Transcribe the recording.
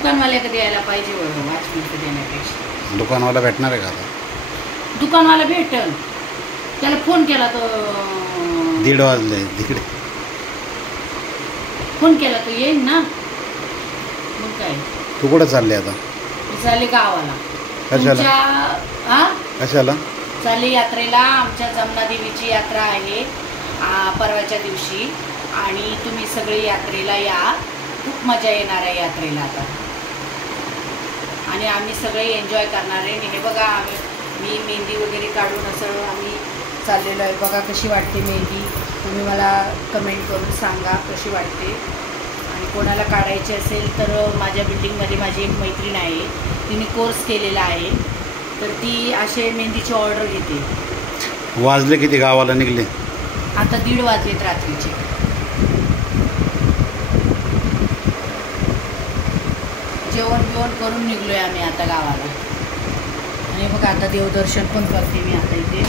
दुकानवाल्याकडे द्यायला पाहिजे वॉचमॅनकडे देण्यापेक्षा. दुकानवाला भेटणार आहे का आता? दुकानवाला भेटल. त्याला फोन केला तो 1:30 वाजले तिकडे. फोन केला तो येईन ना. मग काय तू कुठं चालले आता? चालले गावाला. कशाला? कशाला चालले यात्रेला. आमच्या जमनादेवीची यात्रा आहे परवाच्या दिवशी आणि तुम्ही सगळे यात्रेला या. खूप मजा येणार आहे यात्रेला आता आणि आम्ही सगळे एन्जॉय करणार आहे. हे बघा मी मेहंदी वगैरे काढून असं आम्ही चाललेलो आहे. बघा कशी वाटते मेहंदी. तुम्ही मला कमेंट करून सांगा कशी वाटते. आणि कोणाला काढायची असेल तर माझ्या बिल्डिंगमध्ये माझी एक मैत्रीण आहे. तिने कोर्स केलेला आहे तर ती असे मेहंदीची ऑर्डर घेते. वाजले किती गावाला निघले? आता 1:30 वाजलेत रात्रीचे. जेवण करून निघलोय आम्ही आता गावाला. आणि बघा आता देवदर्शन पण करते मी आता इथे.